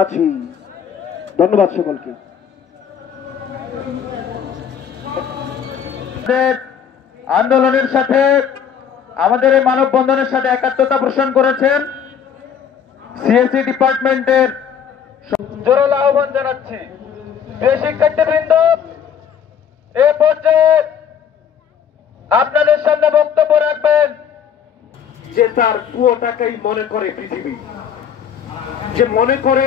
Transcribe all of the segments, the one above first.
আছি। ধন্যবাদ সকলকে। আন্দোলনের সাথে আমাদের এই মানববন্ধনের সাথে একাত্মতা পোষণ করেছেন সিএসসি ডিপার্টমেন্টের জোরাল আহ্বান জানাচ্ছি। প্রিয় শিক্ষার্থীবৃন্দ, এ পর্যায়ে আপনাদের সামনে বক্তব্য রাখবেন যে তার পুরোটাকেই মনে করে পৃথিবী, যে মনে করে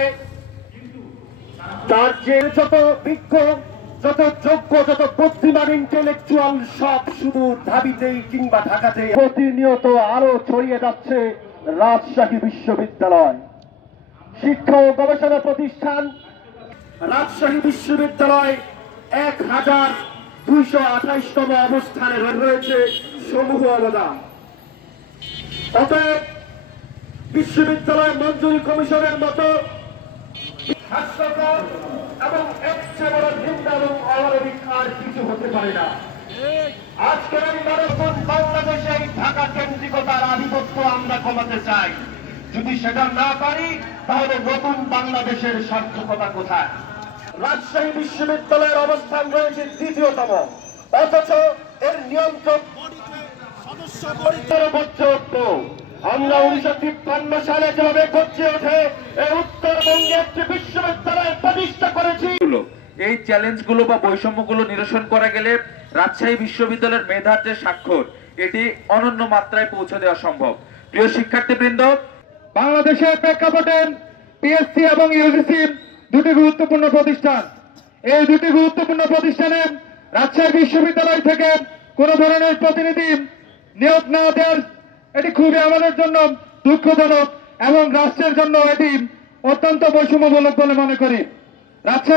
তার যে যত বিজ্ঞ, যত যোগ্য, যত বুদ্ধিমান ইন্টেলেকচুয়াল সব শুধু ঢাবিতেই কিংবা ঢাকাতেই। প্রতিনিয়ত আরো ছড়িয়ে যাচ্ছে রাজশাহী বিশ্ববিদ্যালয় শিক্ষা ও গবেষণা প্রতিষ্ঠান। রাজশাহী বিশ্ববিদ্যালয় 1228তম অবস্থানে রয়েছে সমূহ অবদান। অতএব বিশ্ববিদ্যালয় মঞ্জুরি কমিশনের মতো হাস্যকর এবং এর চেয়ে বড় নিন্দা এবং অমানবিক আর কিছু হতে পারে না। আজকের এই নতুন বাংলাদেশে ঢাকা কেন্দ্রিকতার আধিপত্য আমরা কমাতে চাই। যদি সেটা না পারি তাহলে নতুন বাংলাদেশের সার্থকতা কোথায়? রাজশাহী বিশ্ববিদ্যালয়ের অবস্থান রয়েছে দ্বিতীয়তম, অথচ এর নিয়ন্ত্রক সদস্য আমরা 1953 সালে যেভাবে গর্জে ওঠে এই উত্তরবঙ্গে একটি বিশ্ববিদ্যালয় প্রতিষ্ঠা করেছি। এই চ্যালেঞ্জগুলো বা বৈষম্যগুলো নিরসন করা গেলে রাজশাহী বিশ্ববিদ্যালয়ের মেধার যে স্বাক্ষর, এটি অনন্য মাত্রায় পৌঁছে দেওয়া সম্ভব। প্রিয় শিক্ষার্থীবৃন্দ, বাংলাদেশের প্রেক্ষাপটে পিএসসি এবং ইউজিসি দুটি গুরুত্বপূর্ণ প্রতিষ্ঠান। এই দুটি গুরুত্বপূর্ণ প্রতিষ্ঠানে রাজশাহী বিশ্ববিদ্যালয় থেকে কোন ধরনের প্রতিনিধি নিয়োগ না দেওয়ার এটি খুবই আমাদের জন্য দুঃখজনক এবং রাষ্ট্রের জন্য এটি অত্যন্ত বৈষম্যমূলক বলে মনে করি। রাজশাহী